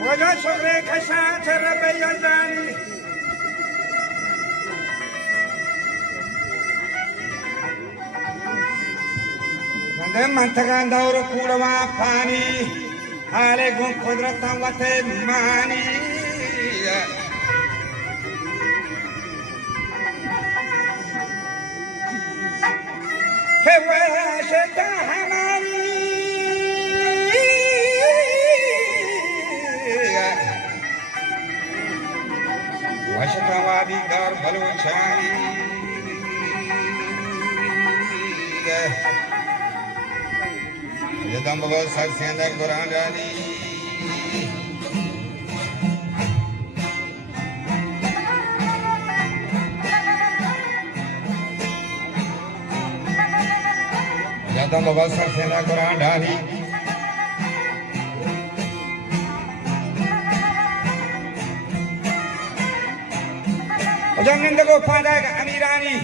وجا شغري كشات ربي يزاني من تغان دور كورما فاني عليكم قدرة وتماني كواشة هماني واشتا وادي دار بلوچاني Yadam Baba Saksiyanda Kurandani Yadam Baba Saksiyanda Kurandani Ujang Ninda Go Padak Amirani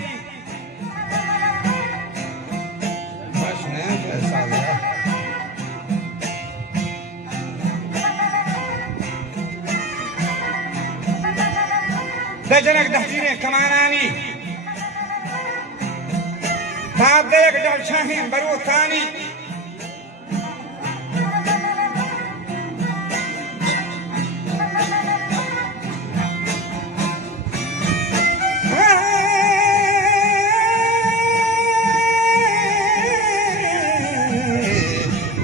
Masne Salya دجنك دهتيني كماناني تاب ديك دل شاهين برو ثاني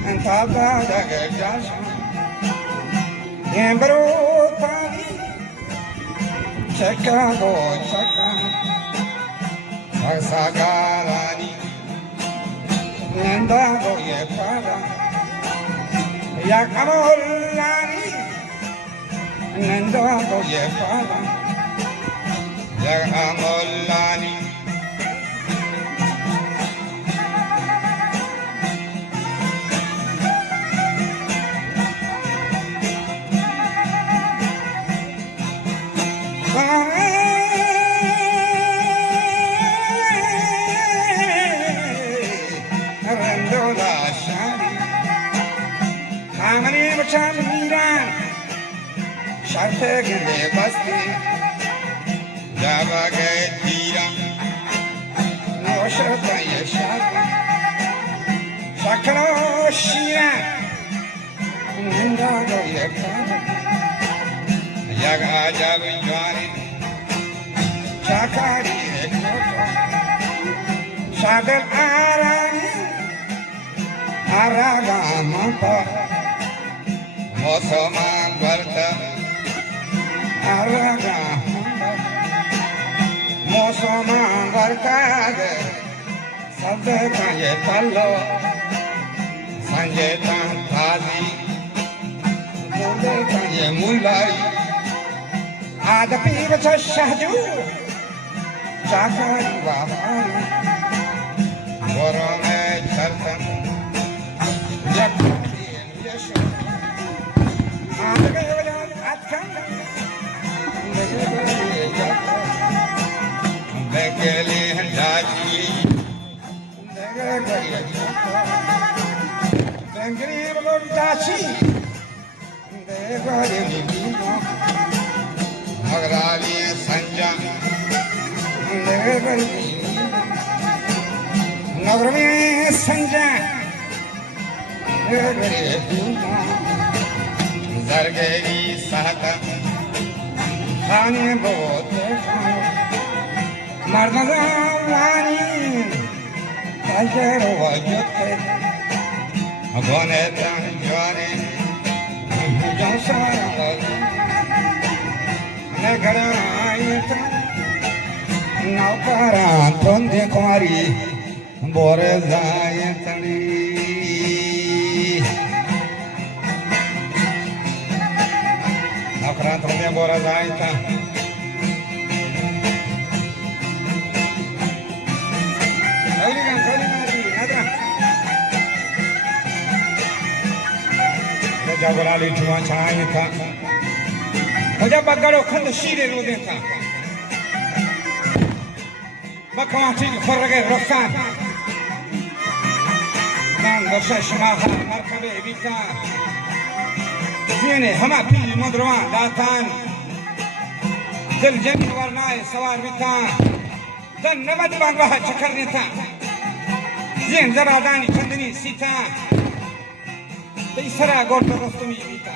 انت ديك دل شاهين برو ثاني Chicago, Sagarani, Nandago, Yepada, Yakamolani, Nandago, Yepada, Yakamolani. Chamiran, Shartek de Basti, Java Gatira, no Shata Yashaka, Shakano Shira, Nindago Yakana, Yaga Javijani, Shakari Ekota, Shadal Arani, Araga Mapa. Mosama Barta Araga Mosama Barta Sabde Kanye Tallo Sanje Tan Tazi Murde Kanye Mulai Adapi Vacha Shahju Chakari Vahani Gorome Chartan Yakati Yeshu Bekeli Handaji Bengri Dachi Magrali Sanja Nagrami Sanja Zargeri Sahata Khani Bote Mardazawani Ajero Vajote Abonetan Jwane Jansara Nagarayata Naukara Tonde Kumari Bore Zayatani Naukara Tonde Bore Zayatani Jagarali Juan Chayaka. Oja Bagaro Kanda Shire Rodenta. Bakamati Forage Rosan. بیستان بخشش ماه مرکبه بیستان زینه همه پیل مدروان داتان دل جنی ورنای سوار بیستان دن نمد بانگوه چکر نیتان زین زرادانی چندنی سیتان دی سرا گرد رستمی بیستان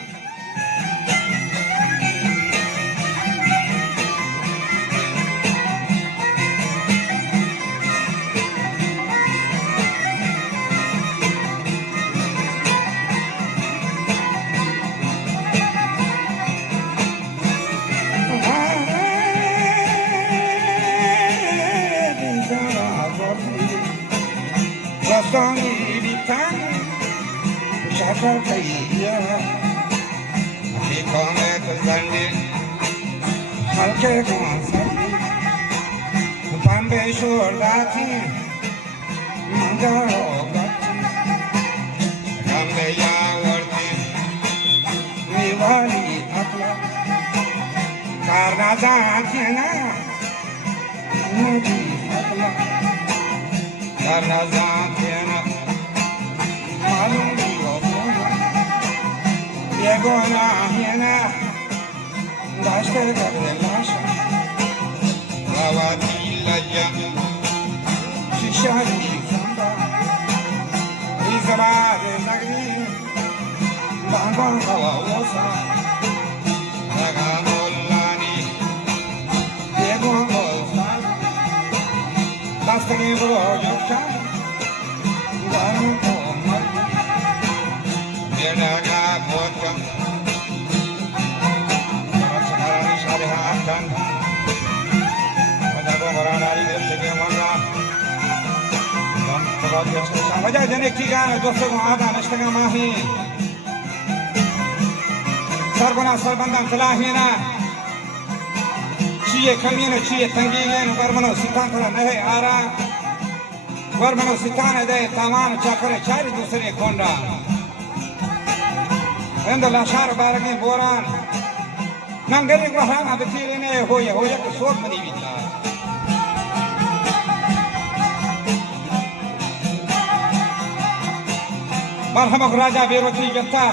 Rastani bitan, şaka kayıya, hikamet zandi, halke kumansandi, pambe şordati, mangaro gati, kambe yavarti, nivari akla, karnazatiyana, nudi akla. Karnazatiyana, malum yokuna, yegona hiyana, daşkar kardelaşa, ravati lajja, şişari sanda, rizabade nagri, bangon kavavosa, ragamollani, yegon olsani, Dastani boyokkan, varım olmalı, bir daga botkam, çıkarani şarihattan, Vajago varanari devtege manga, Vajag yaşasın, Vajag janeki gana dostum ağda nıştaga mahi, Sarbana sarbandan kılahina, Çiye kamine çiye tangiyen varmano sitan kara nahe ara varmano sitan ede tamam çakare çari dusre konda enda lashar baragi boran nangari wahan abtire ne hoya hoya ko sok mani bita marhamak raja beroti gatta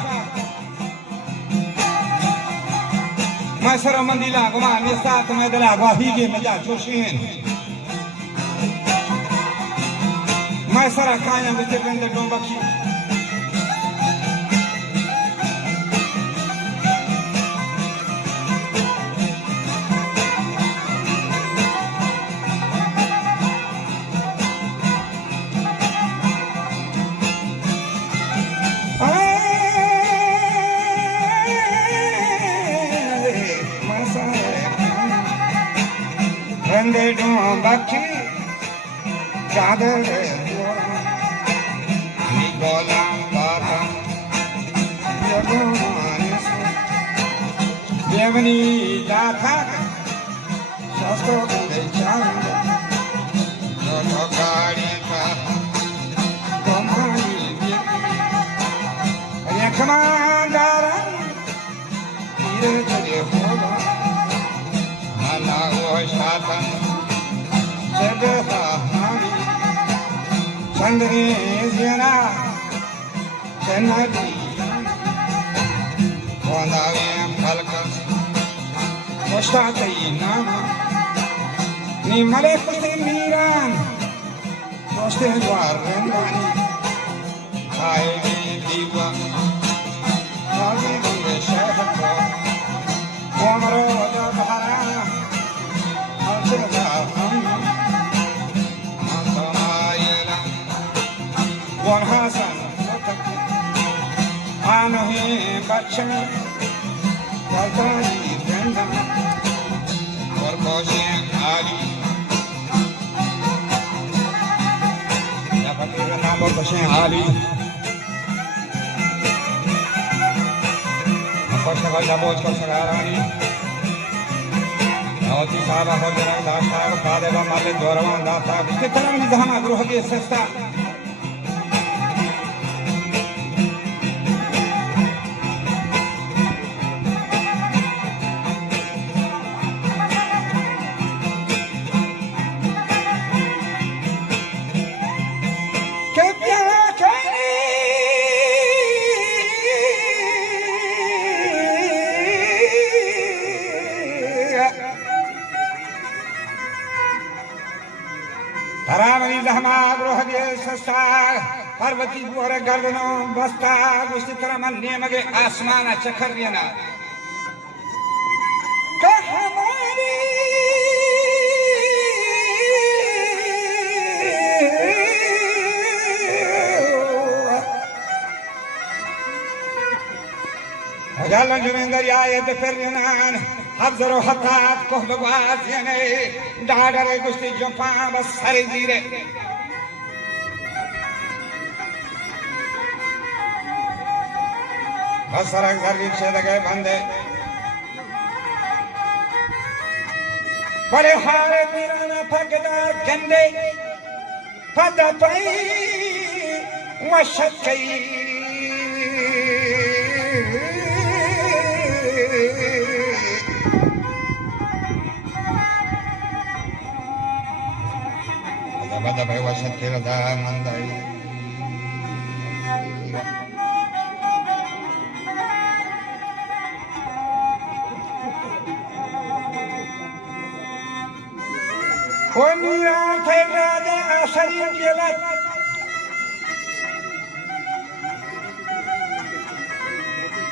Maestra Mandila, goma, mi stato me della guahige me da Joshin. Maestra Kanya me te vende dombaki. Vende dombaki, kadere mi golam bata, yagomanis, yevani datak, shasto de chanda, jotokari ka, gomani vyeti, yakamandara, ire chale hoga. Shatan, Jagahani, Chandrezina, Chenadi, Wandavim Halka, Koshtaina, Nimale Miran, Koste Dwarendani, Kaigi Diva, Kagi Shahako, Wamaro Bahara. One Hassan, Anahi Bachan, Waltani Brenda, Warkoshin Ali, Yapatira number Koshin Ali, Koshaka Jabot Koshagarani. Nauti Saba Hodera Dasa, Padeva Male Doravan Dasa, Vistitaram Dhamma Gruhagi Sesta. Kepya Kani Dahma Grohage Sasta, Parvati Bora Gardano, Basta, Gustitaraman Nemage, Asmana Chakariana. Kahamari Jalan Jumengariya de Ferdinan, Habzaro Hatat, Kohbagaz, Yane, Dadare Gusti Jumpa, Sarizire. Basarak Zargi Chedage Bande. Pare Hare Mirana Pagada Gande, Padapai, Washakai. Bada bai wasat kira da mandai. Omira tega de asari jelat.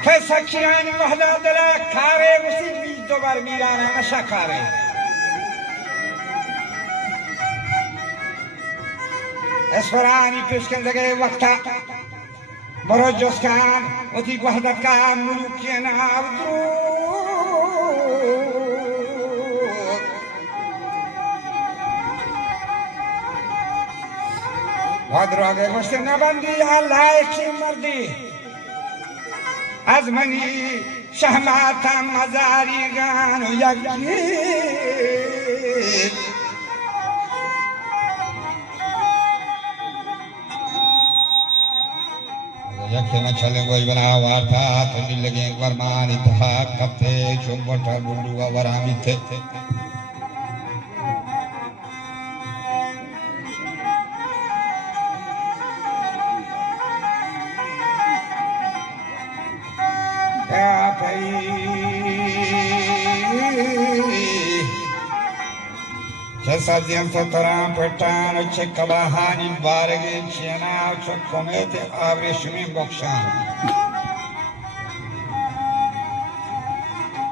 Kesakiyan wahda dala kare usi biz dobar mirana asha kare. Esfarani peshkendage vakta Morojoskan Oti Wahdatkan Mulukiana Abdu Wadrage Goste Nabandi Allah Ekshi Mardi Azmani Shahmata Mazari Ganu Yaki Yakena chale goi bana wartha thandi lage varman itha kapte chombata bundu avaramite ya pai Chasadiam Sataram Pertano Chekabahani Barage Chena Chokomete Avreshumi Bokshan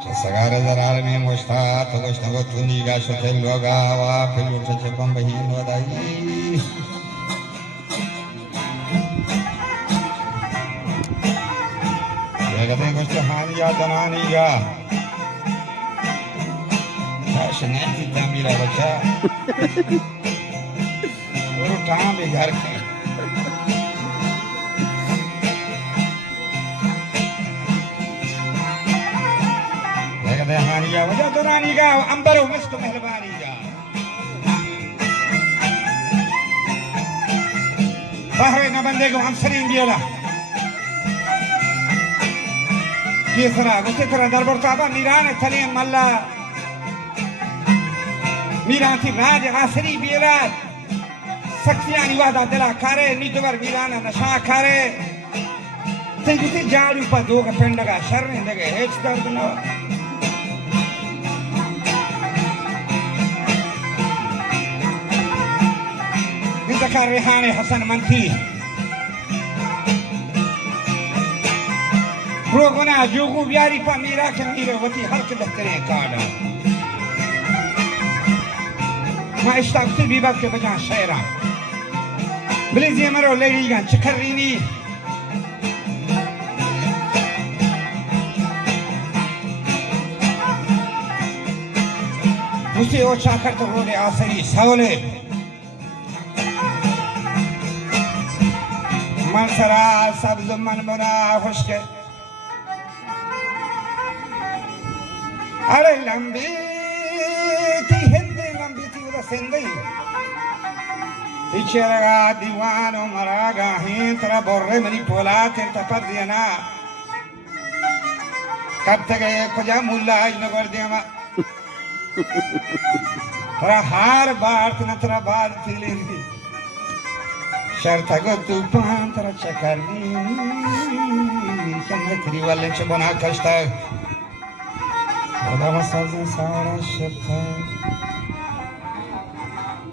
Chasagara Zarani Mosta Togoshnago Tuniga Shotel Logawa Pilucha Chepambahin Wadai Yagate Goshahani Yadananiga Shenanti Tamila Bacha Urutam Bigarki Legade Haniga, Vajaturaniga, Ambaru Mistu Mehlabaniga Bahre Nabandego, Amsarin Biela Kisara, Gustitra Darbortaba, Nirana, Talian Malla Miranti Raja Asri Birat Saksiyani Wahda Dela Kare Nidovar Mirana Nasha Kare Tenguti Jadu Padoga Pendaga Sharmin Dege H Dardano Nizakar Rehane Hassan Manti Rogona Jogu Biari Pamira Kamira Vati Harka Daktere Kada ما اشتاقت بيبك بجان شيرا بليزي مرو ليغان چكريني मुझे वो चाकर तो बोले आसरी सावले मनसरा सब्ज मन बना खुशके अरे लंबी थी हिंदी लंबी थी उधर सिंधी इचेरगा दीवानो मरागा हैं तेरा बोर्रे मेरी पोला तेरे पर दिया ना कब तक ये खुजा मुल्ला इन कर दिया मा तेरा हार बार तेरा बार थीलेंगी शर्त को तू पान तेरा चकरनी चंद्र तेरी वाले चबना कष्टा है बड़ा मसाज सारा शब्द